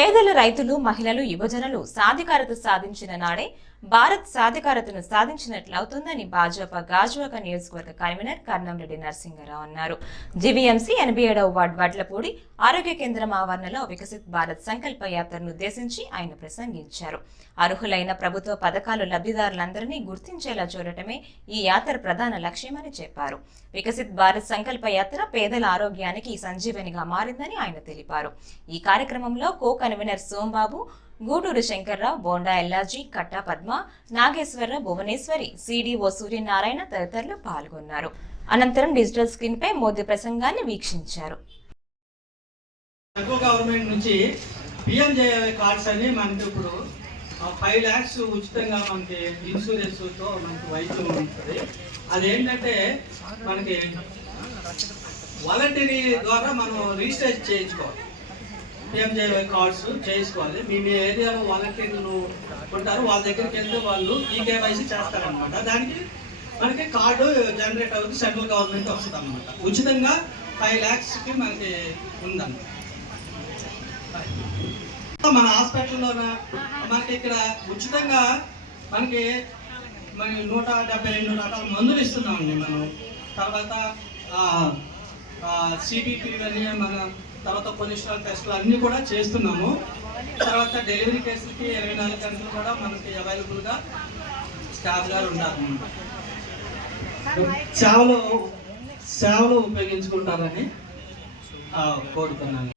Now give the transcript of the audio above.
పేదలు, రైతులు, మహిళలు, యువజనులు సాధికారత సాధించిన నాడే భారత్ సాధికారతను సాధించినట్లవుతుందని భాజపా గాజువాక నియోజకవర్గ కన్వీనర్ కర్నంరెడ్డి నరసింహారావు అన్నారు. జీవీఎంసీ 87వ వార్డు వడ్లపూడి ఆరోగ్య కేంద్రం ఆవరణలో వికసిత్ భారత్ సంకల్ప యాత్రను ఉద్దేశించి ఆయన ప్రసంగించారు. అర్హులైన ప్రభుత్వ పథకాలు లబ్ధిదారులందరినీ గుర్తించేలా చూడటమే ఈ యాత్ర ప్రధాన లక్ష్యమని చెప్పారు. వికసిత్ భారత్ సంకల్ప యాత్ర పేదల ఆరోగ్యానికి సంజీవనిగా మారిందని ఆయన తెలిపారు. ఈ కార్యక్రమంలో కో కన్వీనర్ సోంబాబు, గూడూరు శంకర్రావు, బోండా ఎల్లాజీ, కట్టా పద్మ, నాగేశ్వరరావు, భువనేశ్వరి, సిడిఓ సూర్యనారాయణ తదితరులు పాల్గొన్నారు. అనంతరం డిజిటల్ స్క్రీన్ పై మోదీ ప్రసంగాన్ని వీక్షించారు. గవర్నమెంట్ నుంచి పిఎంజేఏవై కార్డ్స్ అని మనకి ఇప్పుడు 5 lakhs ఉచితంగా మనకి ఇన్సూరెన్స్ తో మనకి వైద్యం ఉంటుంది. అదేంటంటే మనకి వాలంటరీ ద్వారా మనం రిజిస్టర్ చేయించుకోవాలి. పిఎంజేవై కార్డ్స్ చేసుకోవాలి. మీ ఏరియాలో వాలంటీర్లు ఉంటారు, వాళ్ళ దగ్గరికి వెళ్తే వాళ్ళు ఈకేవైసీ చేస్తారనమాట. దానికి మనకి కార్డు జనరేట్ అవుతుంది, సెంట్రల్ గవర్నమెంట్ వస్తుంది అనమాట. ఉచితంగా 5 lakhsకి మనకి ఉందన్నమాట. మన హాస్పిటల్లో మనకి ఇక్కడ ఉచితంగా మనకి 172 రకాల మందులు ఇస్తున్నామండి మనం. తర్వాత సిబిపి అని మన తర్వాత కొలెస్ట్రాల్ టెస్టులు అన్నీ కూడా చేస్తున్నాము. తర్వాత డెలివరీ కేసులకి 24 గంటలు కూడా మనకి అవైలబుల్గా స్టాఫ్ గారు ఉంటారన్నమాట. సేవలు ఉపయోగించుకుంటారని కోరుతున్నాను.